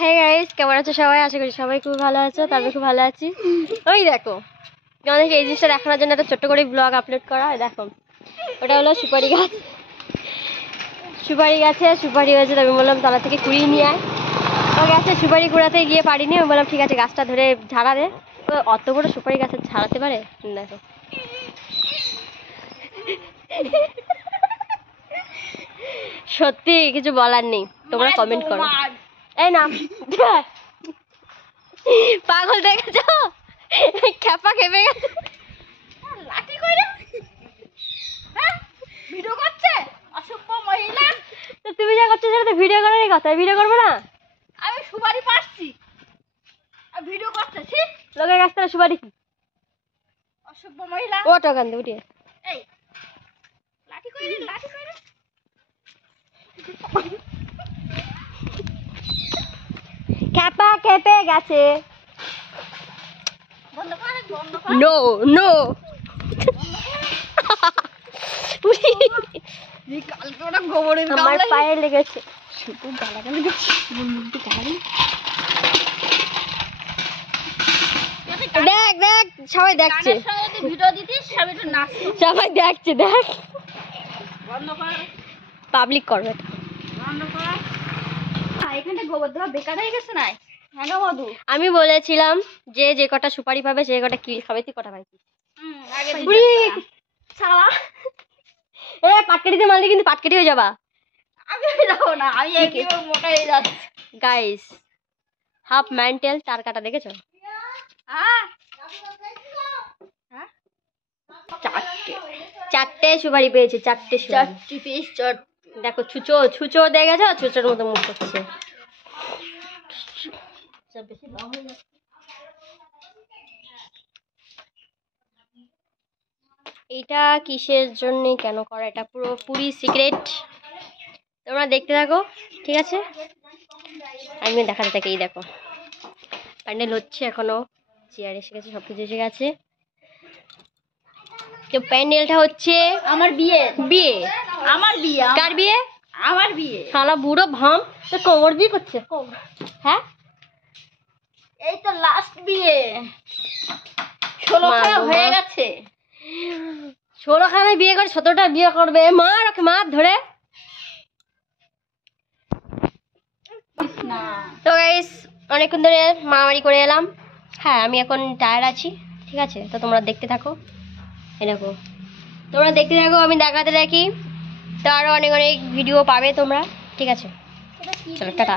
হ্যাঁ গাইস, কেমন আছো সবাই? আশা করি সবাই খুব ভালো আছো। তবে খুব ভালো আছি। ওই দেখো, আমাদেরকে এই জিনিসটা দেখানোর জন্য একটা ছোট্ট করে ব্লগ আপলোড করা। দেখো, ওটা হলো সুপারি গাছ। সুপারি গাছে সুপারি হয়েছে, আমি বললাম তলা থেকে কুড়িয়ে নিয়ে আয়। ও গাছে সুপারি কুড়াতে গিয়ে পারিনি। আমি বললাম ঠিক আছে, গাছটা ধরে ঝাড়া দে। ও অত বড় সুপারি গাছে ঝাড়াতে পারে? দেখো, সত্যি কিছু বলার নেই, তোমরা কমেন্ট করো। এই না, পাগল দেখেছো? খ্যাপা খেপে গেছে। লাঠি কইরা হ্যাঁ ভিডিও করছে অসভ্য মহিলা। তো তুমি যা করছো সেটা তো ভিডিও করারই কথা। ভিডিও করবে না? আমি সুপারি পাচ্ছি আর ভিডিও করছে। ঠিক লোকের কাছ থেকে সুপারি কি? অসভ্য মহিলা। ও টাকান দে উঠিয়ে। এই লাঠি কইরা খ্যাপা খেপে গেছে। বন্ধ কর। No no. কালকে ওটা গোবরের আমার পায়ে লেগেছে। শুধু গালাগালি দিচ্ছি। দেখ দেখ, সবাই দেখছে। ভিডিও দিতিস সবাই একটু নাচ। সবাই দেখছে, দেখ। বন্ধ কর। পাবলিক করবে। বন্ধ কর। এখানটা গোবর দেওয়া বেকার হয়ে গেছে না? হ্যাঁ গো মধু, আমি বলেছিলাম যে যে কটা সুপারি পাবে সে কটা কিল খাবে। তুই কটা পাইছিস? আগে বুড়ি শালা। এ পাটকেটিতে মারলে কিন্তু পাটকেটি হয়ে যাবা। আমি যাবো না, আমি একদম মোটা হয়ে যাচ্ছি। গাইস, হাফ মেন্টাল তার কাটা দেখেছো? হ্যাঁ চারটে সুপারি পেয়েছে, চারটে সুপারি। চারটি পিস চট। দেখো, ছুচো ছুচো দেখেছো? ছুচোর মতো মুখ করছে। বেশি লং হয়ে যাচ্ছে। এইটা কিসের জন্য কেন করা, এটা পুরোপুরি সিক্রেট। তোমরা দেখতে থাকো, ঠিক আছে? আমি দেখাতে থাকি। এই দেখো, প্যান্ডেল হচ্ছে এখনো, চেয়ার এসে গেছে, সব কিছু এসে গেছে। তো প্যান্ডেলটা হচ্ছে আমার বিয়ে। বিয়ে? আমার বিয়ে। কার বিয়ে? আমার বিয়ে। শালা বুড়ো ভাম, তো কোমর বিয়ে করছে। হ্যাঁ, এই তো লাস্ট বিয়ে। 16 হয়ে গেছে। 16খানায় বিয়ে করে 17টা বিয়ে করবে। মার ওকে, মার ধরে। তো গাইস, অনেকক্ষণ ধরে মারামারি করে এলাম। হ্যাঁ, আমি এখন টায়ার্ড আছি, ঠিক আছে? তো তোমরা দেখতে থাকো। এই দেখো, তোমরা দেখতে থাকো, আমি দেখাতে থাকি। তো আরও অনেক অনেক ভিডিও পাবে তোমরা, ঠিক আছে? চলো টাটা।